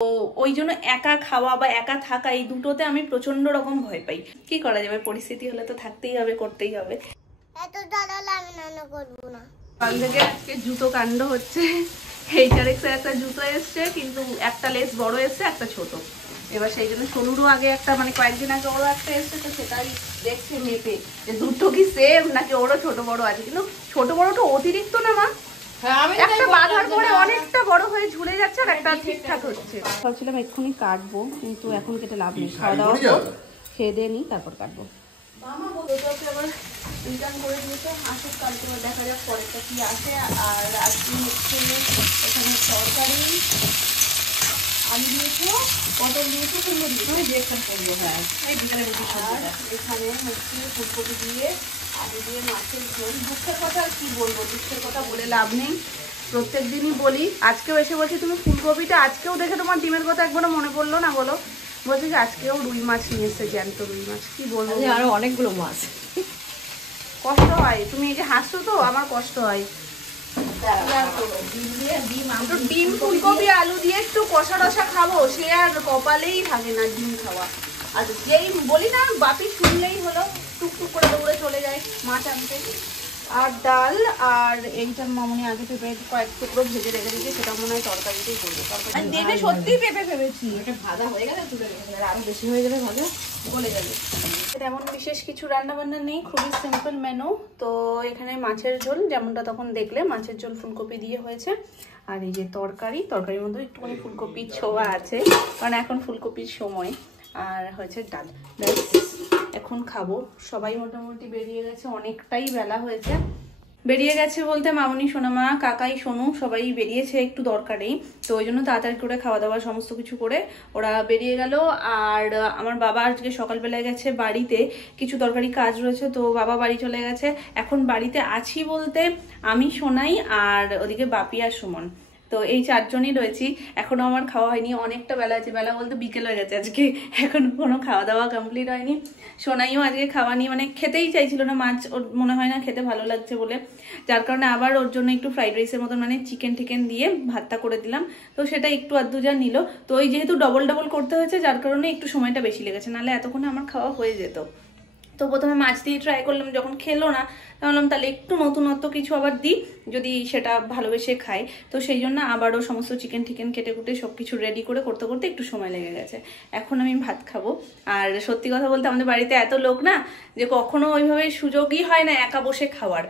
তো ওই জন্য একা খাওয়া বা একা থাকা এই দুটোতে আমি প্রচন্ড রকম ভয় পাই। কি করা যাবে, পরিস্থিতি হলে তো থাকতেই হবে, করতেই হবে। কাল থেকে আজকে জুতো কাণ্ড হচ্ছে। HRX এর একটা জুতো এসছে, কিন্তু একটা লেস বড় এসছে, একটা ছোট। এবার সেই জন্য সোনুরও আগে একটা মানে কয়েকদিন আগে ওরও একটা এসছে, তো সেটাই দেখছে মেপে যে দুটো কি সেম নাকি ওরও ছোট বড় আছে। কিন্তু ছোট বড়টা অতিরিক্ত না মা, একটা বাঁধার পরে অনেকটা বড় হয়ে ঝুলে যাচ্ছে আর একটা ঠিকঠাক হচ্ছে। ভাবছিলাম এক্ষুনি কাটবো, কিন্তু এখন কেটে লাভ নেই, খাওয়া দাওয়া খেয়ে দিয়ে নিই তারপর কাটবো। আবার রিটার্ন করে দিয়েছে, আসুক কালকে দেখা যাক পরেরটা কি আসে। আর আজকে হচ্ছে এখানে তরকারি, আলু দিয়েছো, পটল দিয়েছো, কুমড়ো দিয়েছো, ডিরেকশন করবো। হ্যাঁ, এই বিকালে আর এখানে হচ্ছে ফুলকপি দিয়ে আলু দিয়ে মাছের ঝোল। দুঃখের কথা আর কি বলবো, দুঃখের কথা বলে লাভ নেই, প্রত্যেক দিনই বলি। আজকেও এসে বলছি তুমি ফুলকপিটা আজকেও দেখে তোমার ডিমের কথা একবারও মনে পড়লো না বলো? বলছে যে আজকেও রুই মাছ নিয়ে এসছে, জ্যান্ত রুই মাছ। কি বলবো, আরো অনেকগুলো মাছ। কষ্ট হয়, তুমি এই যে হাসছো তো আমার কষ্ট হয়। ডিম ফুলকপি আলু দিয়ে একটু কষা রসা খাবো, সে আর কপালেই থাকে না ডিম খাওয়া। আর যেই বলি না বাপি শুনলেই হলো টুকটুক করে দৌড়ে চলে যায় মাছ আনতে। আর ডাল, আর এইটার মামনি আগে পেঁপে কয়েক টুকরো ভেজে রেখে দিয়েছে, সেটা মনে হয় তরকারিতেই করবো। তরকারি দেবে, সত্যিই পেঁপে ভেবেছি। এটা ভাজা হয়ে গেলে তুলে রেখে দেবে, আরো বেশি হয়ে যাবে ভাজা, গলে যাবে। তেমন বিশেষ কিছু রান্না বান্না নেই, খুবই সিম্পল মেনু। তো এখানে মাছের ঝোল, যেমনটা তখন দেখলে মাছের ঝোল ফুলকপি দিয়ে হয়েছে। আর এই যে তরকারির মধ্যে একটুখানি ফুলকপির ছোঁয়া আছে, কারণ এখন ফুলকপির সময়। আর হয়েছে ডাল। এখন খাবো। সবাই মোটামুটি বেরিয়ে গেছে, অনেকটাই বেলা হয়েছে। বেরিয়ে গেছে বলতে মামনি, সোনামা, কাকাই, সোনু সবাই বেরিয়েছে একটু দরকারেই। তো ওই জন্য তাড়াতাড়ি করে খাওয়া দাওয়া সমস্ত কিছু করে ওরা বেরিয়ে গেল। আর আমার বাবা আজকে সকালবেলায় গেছে বাড়িতে, কিছু দরকারি কাজ রয়েছে, তো বাবা বাড়ি চলে গেছে। এখন বাড়িতে আছি বলতে আমি, সোনাই, আর ওদিকে বাপি আর সুমন। তো এই চারজনই রয়েছি। এখনো আমার খাওয়া হয়নি, অনেকটা বেলা আছে, বেলা বলতে বিকেল হয়ে গেছে আজকে, এখন কোনো খাওয়া দাওয়া কমপ্লিট হয়নি। সোনাইও আজকে খাওয়া নিয়ে মানে খেতেই চাইছিল না মাছ, ওর মনে হয় না খেতে ভালো লাগছে বলে, যার কারণে আবার ওর জন্য একটু ফ্রাইড রাইসের মতন মানে চিকেন টিকেন দিয়ে ভাতটা করে দিলাম। তো সেটা একটু আধটু যা নিল। তো ওই যেহেতু ডবল করতে হয়েছে, যার কারণে একটু সময়টা বেশি লেগেছে, নাহলে এতক্ষণে আমার খাওয়া হয়ে যেত। তো প্রথমে মাছ দিয়ে ট্রাই করলাম, যখন খেলো না ভাবলাম তাহলে একটু নতুনত্ব কিছু আবার দিই, যদি সেটা ভালোবেসে খায়। তো সেই জন্য আবারও সমস্ত চিকেন টিকেন কেটে কুটে সব কিছু রেডি করে করতে করতে একটু সময় লেগে গেছে। এখন আমি ভাত খাবো। আর সত্যি কথা বলতে আমাদের বাড়িতে এত লোক না, যে কখনো ওইভাবে সুযোগই হয় না একা বসে খাওয়ার।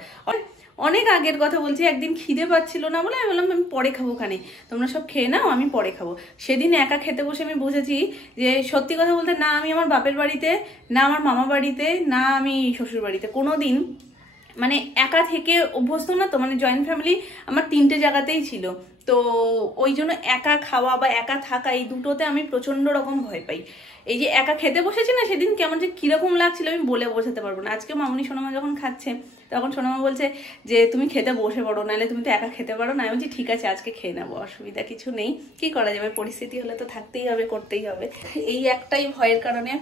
অনেক আগের কথা বলছি, একদিন খিদে পাচ্ছিল না বলে আমি বললাম আমি পরে খাবো, খানে তোমরা সব খেয়ে নাও, আমি পরে খাবো। সেদিন একা খেতে বসে আমি বুঝেছি যে সত্যি কথা বলতে, না আমি আমার বাপের বাড়িতে, না আমার মামা বাড়িতে, না আমি শ্বশুর বাড়িতে কোনোদিন মানে একা থেকে অভ্যস্ত না। তো মানে জয়েন্ট ফ্যামিলি আমার 3টে জায়গাতেই ছিল। তো ওই জন্য একা খাওয়া বা একা থাকা এই দুটোতে আমি প্রচন্ড রকম ভয় পাই। এই যে একা খেতে বসেছি না, সেদিন কেমন যে কিরকম লাগছিল আমি বলে বোঝাতে পারবো না। আজকে মামনি সোনামা যখন খাচ্ছে, তখন সোনামা বলছে যে তুমি খেতে বসে পড়ো, নাহলে তুমি তো একা খেতে পারো না। আমি বলছি ঠিক আছে আজকে খেয়ে নেবো, অসুবিধা কিছু নেই, কি করা যাবে, পরিস্থিতি হলে তো থাকতেই হবে, করতেই হবে। এই একটাই ভয়ের কারণে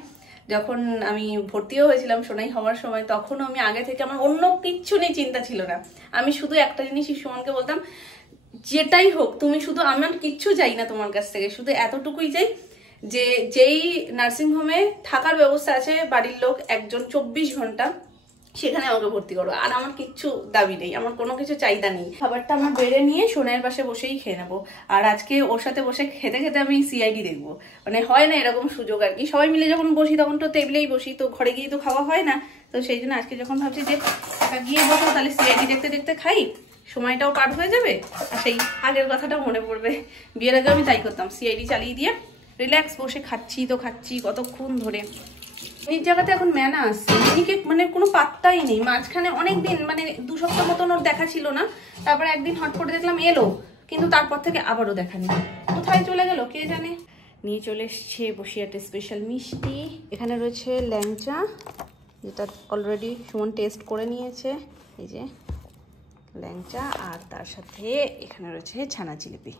যখন আমি ভর্তিও হয়েছিলাম সোনাই হওয়ার সময়, তখনও আমি আগে থেকে আমার অন্য কিচ্ছু নেই, চিন্তা ছিল না। আমি শুধু একটা জিনিসই সুমনকে বলতাম, যেটাই হোক তুমি শুধু, আমার কিচ্ছু চাই না তোমার কাছ থেকে, শুধু এতটুকুই চাই যে যেই নার্সিংহোমে থাকার ব্যবস্থা আছে বাড়ির লোক একজন 24 ঘন্টা, সেখানে আমাকে ভর্তি করো। আর আমার কিচ্ছু দাবি নেই, আমার কোনো কিছু চাহিদা নেই। খাবারটা আমার বেড়ে নিয়ে সোনাইয়ের পাশে বসেই খেয়ে নেবো। আর আজকে ওর সাথে বসে খেতে খেতে আমি CID দেখবো। মানে হয় না এরকম সুযোগ আর কি, সবাই মিলে যখন বসি তখন তো টেবিলেই বসি, তো ঘরে গিয়ে তো খাওয়া হয় না। তো সেই জন্য আজকে যখন ভাবছি যে একা গিয়ে বসো, তাহলে CID দেখতে দেখতে খাই, সময়টাও পার হয়ে যাবে। আর সেই আগের কথাটাও মনে পড়বে, বিয়ের আগে আমি তাই করতাম, CID চালিয়ে দিয়ে রিল্যাক্স বসে খাচ্ছি তো খাচ্ছি কতক্ষণ ধরে। এই জায়গাতে এখন ম্যানা আসছে, মিনিকে মানে কোনো পাত্তাই নেই। মাঝখানে অনেকদিন মানে 2 সপ্তাহ মতন ওর দেখা ছিল না, তারপরে একদিন হট করে দেখলাম এলো, কিন্তু তারপর থেকে আবারও দেখা নেই, কোথায় চলে গেল কে জানে। নিয়ে চলে এসছে বসিরহাটের স্পেশাল মিষ্টি। এখানে রয়েছে ল্যাংচা, যেটা অলরেডি সুমন টেস্ট করে নিয়েছে, এই যে ল্যাংচা। আর তার সাথে এখানে রয়েছে ছানা জিলিপি।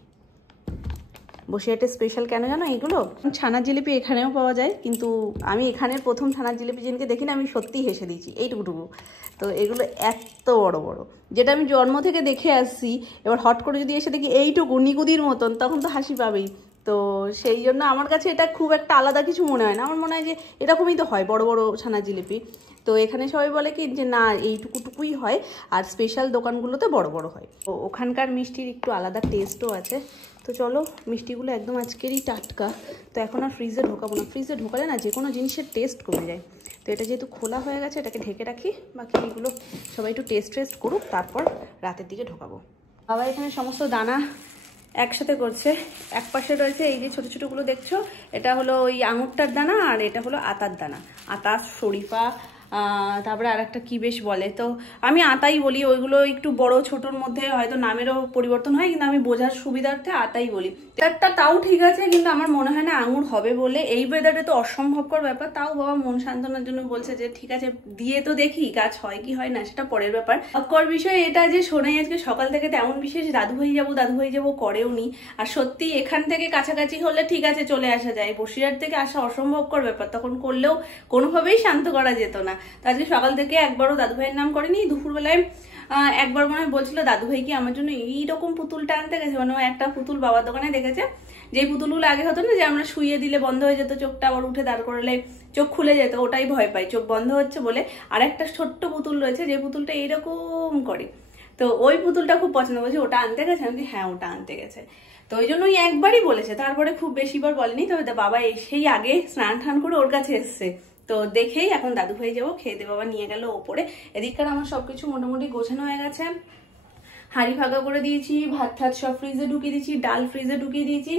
বসিরহাটের স্পেশাল কেন জানো এগুলো? ছানার জিলিপি এখানেও পাওয়া যায়, কিন্তু আমি এখানের প্রথম ছানার জিলিপি যেদিনকে দেখি না, আমি সত্যিই হেসে দিয়েছি, এইটুকুটুকু। তো এগুলো এত বড় বড়, যেটা আমি জন্ম থেকে দেখে আসছি, এবার হট করে যদি এসে দেখি এইটুকু নিকুদির মতন, তখন তো হাসি পাবেই। তো সেই জন্য আমার কাছে এটা খুব একটা আলাদা কিছু মনে হয় না, আমার মনে হয় যে এরকমই তো হয় বড় বড় ছানা জিলিপি। তো এখানে সবাই বলে কি যে না এইটুকুটুকুই হয়, আর স্পেশাল দোকানগুলোতে বড় বড় হয়। তো ওখানকার মিষ্টির একটু আলাদা টেস্টও আছে। তো চলো, মিষ্টিগুলো একদম আজকেরই টাটকা, তো এখন আর ফ্রিজে ঢোকাবো না, ফ্রিজে ঢোকালে না যে কোনো জিনিসের টেস্ট কমে যায়। তো এটা যেহেতু খোলা হয়ে গেছে, এটাকে ঢেকে রাখি, বাকি এগুলো সবাই একটু টেস্ট করুক, তারপর রাতের দিকে ঢোকাবো। বাবা এখানে সমস্ত দানা একসাথে করছে। এক পাশে রয়েছে এই যে ছোটো ছোটোগুলো দেখছো, এটা হলো ওই আঙুরটার দানা, আর এটা হলো আতার দানা, আতা শরীফা, তারপরে আর একটা কী বেশ বলে, তো আমি আতাই বলি, ওইগুলো একটু বড় ছোটোর মধ্যে হয়তো নামেরও পরিবর্তন হয়, কিন্তু আমি বোঝার সুবিধার্থে আতাই বলি। একটা তাও ঠিক আছে, কিন্তু আমার মনে হয় না আঙুর হবে বলে, এই ওয়েদারে তো অসম্ভবকর ব্যাপার। তাও বাবা মন সান্ত্বনার জন্য বলছে যে ঠিক আছে দিয়ে তো দেখি গাছ হয় কি হয় না, সেটা পরের ব্যাপার। অকর বিষয় এটা যে শোনাই আজকে সকাল থেকে তেমন বিশেষ দাদু হয়ে যাবো করেও নি। আর সত্যি এখান থেকে কাছাকাছি হলে ঠিক আছে চলে আসা যায়, বসিরহাট থেকে আসা অসম্ভবকর ব্যাপার, তখন করলেও কোনোভাবেই শান্ত করা যেত না। তো আজকে সকাল থেকে একবারও দাদু ভাইয়ের নাম করেনি। দুপুরবেলায় একবার মনে হয় বলছিল দাদু ভাই কি আমার জন্য এইরকম পুতুলটা আনতে গেছে, মানে একটা পুতুল বাবার দোকানে দেখেছে, যেই পুতুলগুলো আগে হতো না যে আমরা শুইয়ে দিলে বন্ধ হয়ে যেত চোখটা, আবার উঠে দাঁড় করলে চোখ খুলে যেত, ওটাই ভয় পাই চোখ বন্ধ হচ্ছে বলে। আর একটা ছোট্ট পুতুল রয়েছে যে পুতুলটা এইরকম করে, তো ওই পুতুলটা খুব পছন্দ করছে, ওটা আনতে গেছে। আমি হ্যাঁ ওটা আনতে গেছে, তো ওই জন্য ওই একবারই বলেছে, তারপরে খুব বেশিবার বলেনি। তবে বাবা এসেই আগে স্নান টান করে ওর কাছে এসছে, তো দেখেই এখন দাদু ভাই যাবো, খেয়ে দিয়ে বাবা নিয়ে গেল ওপরে। এদিককার আমার সবকিছু মোটামুটি গোছানো হয়ে গেছে, হাঁড়ি ফাঁকা করে দিয়েছি, ভাত ঠাত সব ফ্রিজে ঢুকিয়ে দিয়েছি, ডাল ফ্রিজে ঢুকিয়ে দিয়েছি,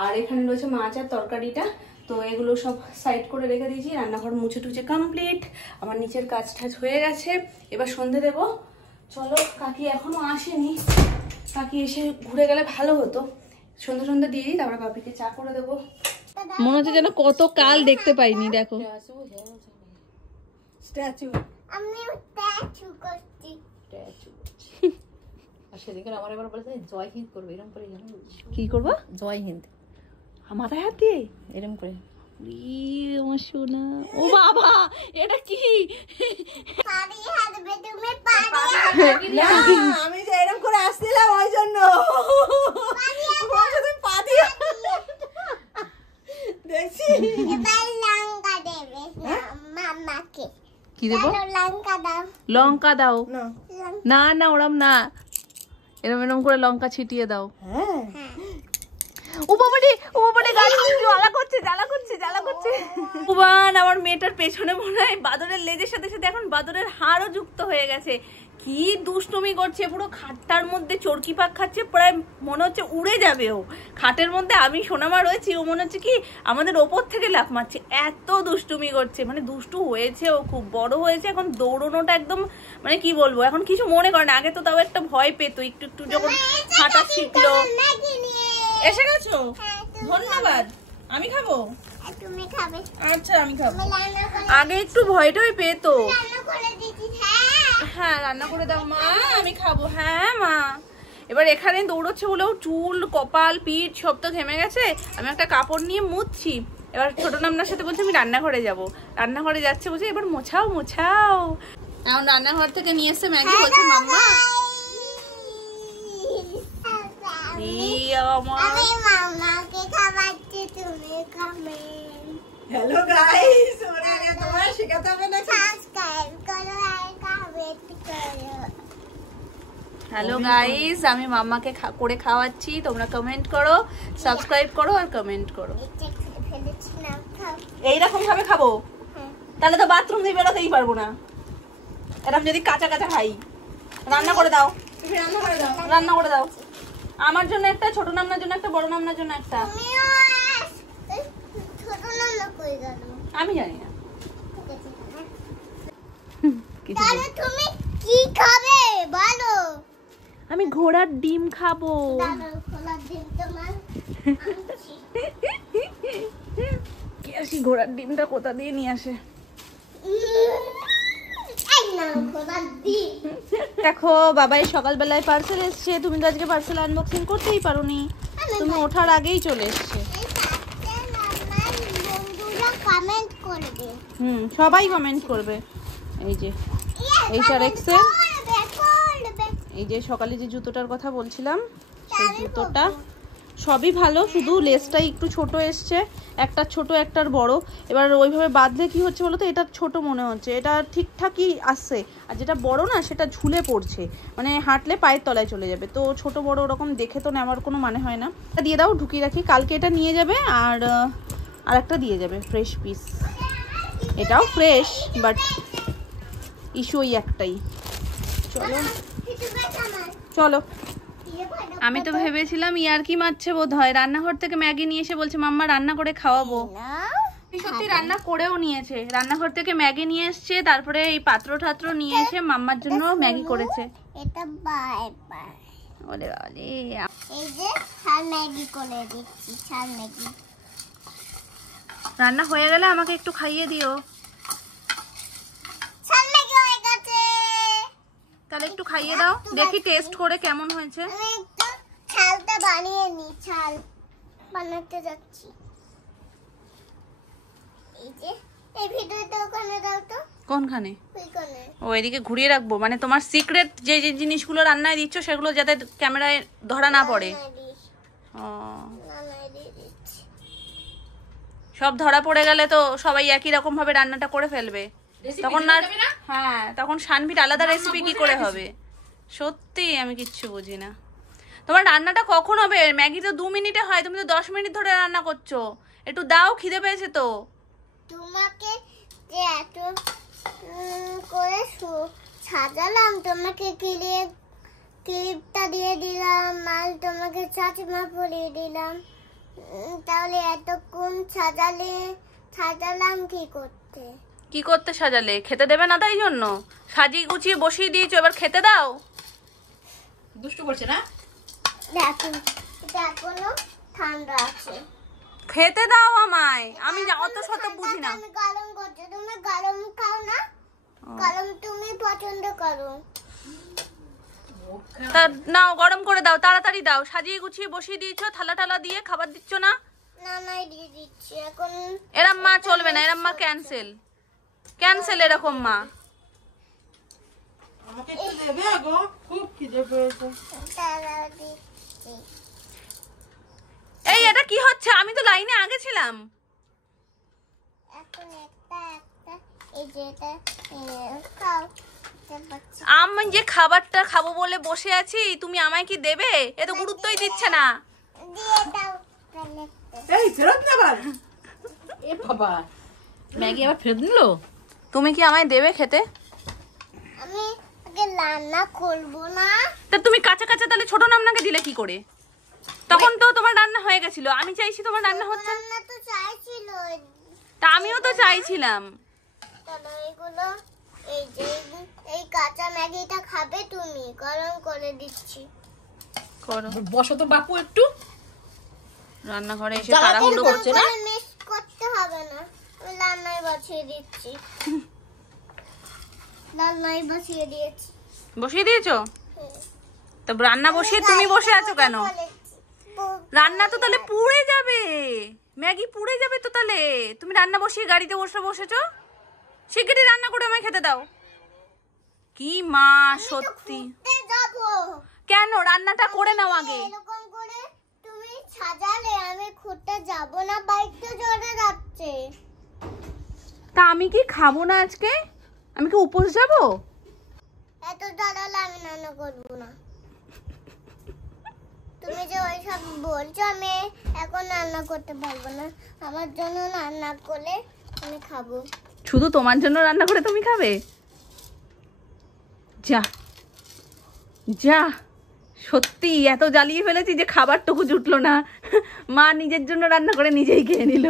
আর এখানে রয়েছে মাছ আর তরকারিটা, তো এগুলো সব সাইড করে রেখে দিয়েছি। রান্নাঘর মুছে টুছে কমপ্লিট, আমার নিচের কাজ টাজ হয়ে গেছে, এবার সন্ধে দেবো। চলো, কাকি এখনো আসেনি, কাকি এসে ঘুরে গেলে ভালো হতো, সন্ধে দিয়ে দিই, তারপরে বাপিকে চা করে দেবো। মনে হচ্ছে যেন কত কাল দেখতে পাইনি, দেখো স্ট্যাচু, আমি স্ট্যাচু করছি, স্ট্যাচু। আর সেদিকে আমার এবার বলেছে জয় হিন্দ করবে, এরকম করে কি করবো? জয় হিন্দ মাথায় হাত দিয়ে এরকম করে। সোনা, ও বাবা এটা কি? আমি যে এরকম করে আসছিলাম ওই জন্য দেখছি। কি দেবো? লঙ্কা দাও না, না ওরম না, এরম এরম করে লঙ্কা ছিটিয়ে দাও। ও বাবারে গাড়ি জ্বালা করছে। ভগবান, আমার মেয়েটার পেছনে মনে হয় বাদরের লেজের সাথে সাথে এখন বাদরের হাড়ও যুক্ত হয়ে গেছে। কি দুষ্টুমি করছে, পুরো খাটটার মধ্যে চরকি পাক খাচ্ছে, প্রায় মনে হচ্ছে উড়ে যাবে ও। খাটের মধ্যে আমি সোনামা রয়েছি, ও মনে হচ্ছে কি আমাদের ওপর থেকে লাফ মারছে, এত দুষ্টুমি করছে। মানে দুষ্টু হয়েছে ও, খুব বড় হয়েছে, এখন দৌড়নোটা একদম মানে কি বলবো, এখন কিছু মনে করে না। আগে তো তাও একটা ভয় পেতো, একটু একটু যখন হাঁটা শিখলো। এসে গেছো, ধন্যবাদ। আমি খাবো, তুমি খাবে? আচ্ছা আমি খাবো। আগে একটু ভয়টাই পেতো। হ্যাঁ রান্না করে দাও মা, আমি খাবো। হ্যাঁ মা। এবার এখানে দৌড়চ্ছে বলেও চুল কপাল পিঠ সব তো ঘেমে গেছে, আমি একটা কাপড় নিয়ে মুছছি। এবার ছোট নামনার সাথে বলছে আমি রান্নাঘরে যাবো, রান্নাঘরে যাচ্ছে বলছে এবার মোছাও। এখন রান্নাঘর থেকে নিয়ে এসছে ম্যাগি, বলছে মাম্মা আমি মামাকে খাওয়াচ্ছি, তুমি খাবে। হ্যালো গাইস, ওরে তোমার শেখাতে হবে না, সাবস্ক্রাইব করো আর কমেন্ট করো। হ্যালো গাইস, আমি মাম্মাকে করে খাওয়াচ্ছি, তোমরা কমেন্ট করো, সাবস্ক্রাইব করো আর কমেন্ট করো। এইরকম ভাবে খাবো, তাহলে তো বাথরুম দিয়ে বেরোতেই পারবো না। এরকম যদি কাঁচা খাই। রান্না করে দাও, রান্না করে দাও। আমার জন্য একটা, ছোট নামনার জন্য একটা, বড় নামনার জন্য একটা। আমি জানি না। তুমি কি খাবে বলো? আমি ঘোড়ার ডিম খাবো। ঘোড়ার ডিমটা কোথা দিয়ে নিয়ে আসে? দেখো বাবাই সকালবেলায় পার্সেল এসছে, তুমি তো আজকে পার্সেল আনবক্সিং করতেই পারোনি, তুমি ওঠার আগেই চলে এসছে। সবাই কমেন্ট করবে। এই যে HRX এর, এই যে সকালে যে জুতোটার কথা বলছিলাম সেই জুতোটা সবই ভালো, শুধু লেসটাই একটু ছোট এসছে, একটা ছোট একটার বড়। এবার ওইভাবে বাঁধলে কি হচ্ছে বলো তো, এটা ছোট মনে হচ্ছে, এটা ঠিকঠাকই আসছে, আর যেটা বড় না সেটা ঝুলে পড়ছে, মানে হাঁটলে পায়ের তলায় চলে যাবে। তো ছোট বড় ওরকম দেখে তো নেওয়ার কোনো মানে হয় না। এটা দিয়ে দাও, ঢুকিয়ে রাখি, কালকে এটা নিয়ে যাবে আর একটা দিয়ে যাবে ফ্রেশ পিস। এটাও ফ্রেশ, বাট ইস্যু ওই একটাই। চলো চলো। আমি তো ভেবেছিলাম ইয়ার্কি মারছে বোধ হয়, রান্নাঘর থেকে ম্যাগি নিয়ে এসে বলছে মাম্মা রান্না করে খাওয়াবো। সত্যি রান্না করেও নিয়েছে, রান্নাঘর থেকে ম্যাগি নিয়ে এসছে, তারপরে এই পাত্র ঠাত্র নিয়ে এসে মাম্মার জন্য ম্যাগি করেছে। এটা বাই বাই। ওলে ওলে, এই যে ছাল ম্যাগি করে দিচ্ছি, ছাল ম্যাগি। রান্না হয়ে গেলে আমাকে একটু খাইয়ে দিও। ছাল ম্যাগি হয়ে গেছে, তাহলে একটু খাইয়ে দাও, দেখি টেস্ট করে কেমন হয়েছে। আমি একটু ছালটা বানিয়ে নি, ছাল বানাতে যাচ্ছি। এই যে এই ভিডিওটা ওখানে দাও তো, কোনখানে? ওইখানে। ও এদিকে ঘুরিয়ে রাখবো, মানে তোমার সিক্রেট যে যে জিনিসগুলো রান্নায় দিচ্ছ সেগুলো যাতে ক্যামেরায় ধরা না পড়ে। ও, সব ধরা পড়ে গেলে তো সবাই একই রকম ভাবে রান্নাটা করে ফেলবে, তখন না। হ্যাঁ, তখন শানভির আলাদা রেসিপি কি করে হবে? সত্যি আমি কিচ্ছু বুঝি না। তোমার রান্নাটা কখন হবে? ম্যাগি তো 2 মিনিটে হয়, তুমি তো 10 মিনিট ধরে রান্না করছো। একটু দাও, খিদে পেয়েছে তো। তোমাকে যে এত করে সাজালাম, তোমাকে ক্লিপটা দিয়ে দিলাম, আর তোমাকে চাচিমা পরিয়ে দিলাম, তাহলে এতক্ষণ সাজালাম কি করতে? সাজালে? খেতে দেবে না তাই জন্য সাজিয়ে গুছিয়ে বসিয়ে দিয়েছো, এবার খেতে দাও। দুষ্টু করছে না? দেখো এটা এখনো ঠান্ডা আছে, খেতে দাও আমায়, আমি অত শত বুঝি না। আমি গরম করছি, তুমি গরম খাও না? গরম তুমি পছন্দ করো, তা নাও গরম করে দাও, তাড়াতাড়ি দাও। সাজিয়ে গুছিয়ে বসিয়ে দিয়েছো, থালা টালা দিয়ে খাবার দিচ্ছ না। না নাই দিয়ে দিচ্ছি এখন। এরম মা চলবে না, এরম মা ক্যান্সেল, এরকম মা। আমাকে একটু দেবে গো, খুব খিদে পেয়েছে। তারা দিচ্ছি। এই এটা কি হচ্ছে? আমি তো লাইনে আগে ছিলাম। এখন একটা এই যে এটা খাও। আমি যে খাবারটা খাবো বলে বসে আছি, তুমি আমায় কি দেবে? এ তো গুরুত্বই দিচ্ছে না। দিয়ে দাও প্লেটে। এই ফেরত নেবার? এ বাবা, ম্যাগি আবার ফেরত নিল। তুমি কি আমায় দেবে খেতে? আমি আগে রান্না করব না। তা তুমি কাঁচা কাঁচা তাহলে ছোট নামনাকে দিলে কি করে? তখন তো তোমার রান্না হয়ে গেছিল, আমি চাইছি তোমার রান্না হচ্ছে। রান্না তো চাইছিল, তা আমিও তো চাইছিলাম। তাহলে এগুলো এই যে এই কাঁচা ম্যাগিটা খাবে তুমি, গরম করে দিচ্ছি। করো, বসো তো বাপু একটু। রান্নাঘরে এসে তাড়াহুড়ো করছে না। মিক্স করতে হবে না, আমি রান্নায় বসিয়ে দিচ্ছি। রান্নায় বসিয়ে দিয়েছি। বসিয়ে দিয়েছো? তো রান্না বসিয়ে তুমি বসে আছো কেন? রান্না তো তাহলে পুড়ে যাবে, ম্যাগি পুড়ে যাবে তো। তাহলে তুমি রান্না বসিয়ে গাড়িতে বসেছো, শিগগিরই রান্না করে আমায় খেতে দাও। কি মা সত্যি। যাবো কেন? রান্নাটা করে নাও আগে। এরকম করে তুমি সাজালে আমি খুঁটতে যাব না, বাইক তো জোরে যাচ্ছে। তা আমি কি খাবো না আজকে? আমি কি উপোস যাবো? এত দাঁড়ালে আমি রান্না করবো না। তুমি যে ওইসব বলছো, আমি এখন রান্না করতে পারবো না। আমার জন্য রান্না করলে আমি খাবো। শুধু তোমার জন্য রান্না করে তুমি খাবে? যা যা, সত্যি এত জ্বালিয়ে ফেলেছি যে খাবারটুকু জুটলো না। মা নিজের জন্য রান্না করে নিজেই খেয়ে নিল।